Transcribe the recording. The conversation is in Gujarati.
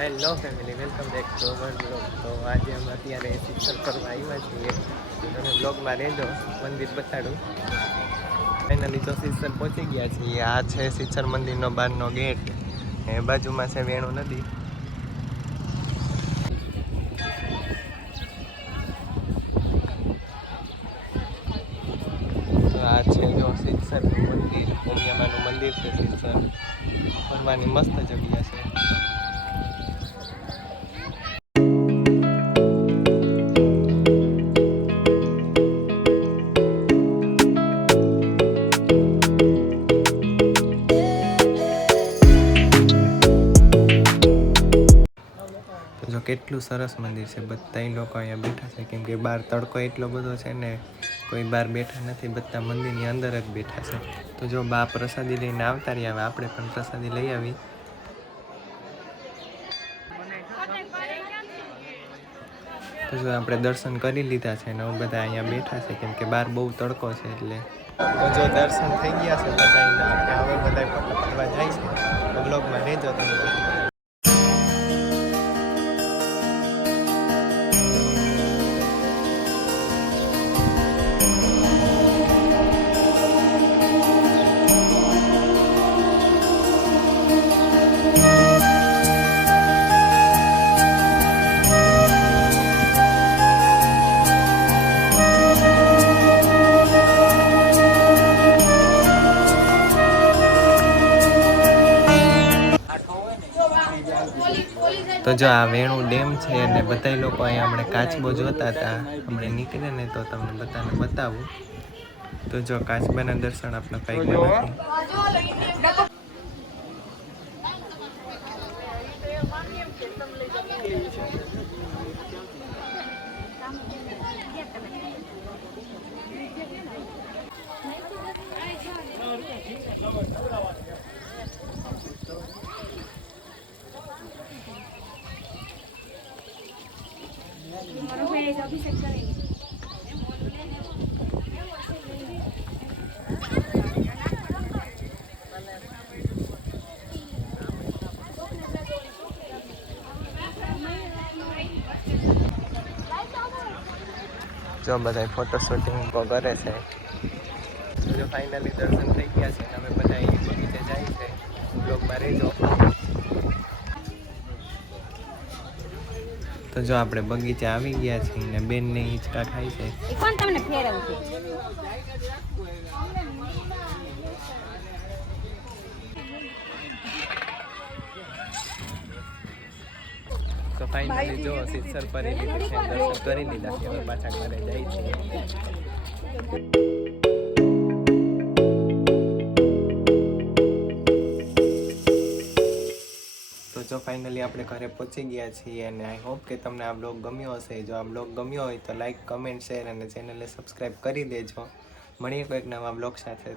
Hello family, welcome back to our blog. તો આજે અમે અત્યારે શિક્ષણ કરવા આવ્યા છીએ. તો તમે બ્લોગમાં રહેજો, મંદિર બતાડું. ફાઇનલી તો શિક્ષણ પહોંચી ગયા છીએ. આ છે શિક્ષણ મંદિરનો બહારનો ગેટ. એ બાજુમાં છે વેણુ નદી. તો આ છે જો શિક્ષણનું મંદિર, ઉમિયામાનું મંદિર છે. શિક્ષણ ફરવાની મસ્ત જગ્યા છે. જો કેટલું સરસ મંદિર છે. બધા લોકો અહીંયા બેઠા છે, કેમ કે બહાર તડકો એટલો બધો છે ને, કોઈ બહાર બેઠા નથી, બધા મંદિરની અંદર જ બેઠા છે. તો જો બા પ્રસાદી લઈને આવતા રહ્યા, હવે આપણે પણ પ્રસાદી લઈ આવી. તો જો આપણે દર્શન કરી લીધા છે ને હવે બધા અહીંયા બેઠા છે, કેમ કે બહાર બહુ તડકો છે એટલે. તો જો દર્શન થઈ ગયા છે બધાના, કે હવે બધા ફોટો પાડવા જાય છે. તો બ્લોગમાં રહેજો તમે. તો જો આ વેણુ ડેમ છે અને બધા લોકો અહીંયા હમણાં કાચબો જોતા હતા. હમણાં નીકળે ને તો તમને બધાને બતાવું. તો જો કાચબાના દર્શન આપણા પાઈકમાં નથી. જો બધા ફોટો શૂટિંગ કરે છે. જો ફાઇનલી દર્શન થઈ ગયા છે, અમે બધા બગીચે જાય છે. બ્લોગમાં રહેજો. તો જો આપણે બગીચે આવી ગયા છીએ ને બેનને હિંચકા ખાય છે. કોણ તમને ફેરવું છે? તો ફાઇનલી જો શિક્ષણ કરી લીધું છે, દર્શન કરી લીધા છે. હવે પાછા ઘરે જાય છે. તો જો ફાઇનલી આપણે ઘરે પહોંચી ગયા છીએ અને આઈ હોપ કે તમને આ બ્લોગ ગમ્યો હશે. જો આ બ્લોગ ગમ્યો હોય તો લાઈક, કમેન્ટ, શેર અને ચેનલને સબસ્ક્રાઈબ કરી દેજો. મળીએ કોઈક નવા બ્લોગ સાથે.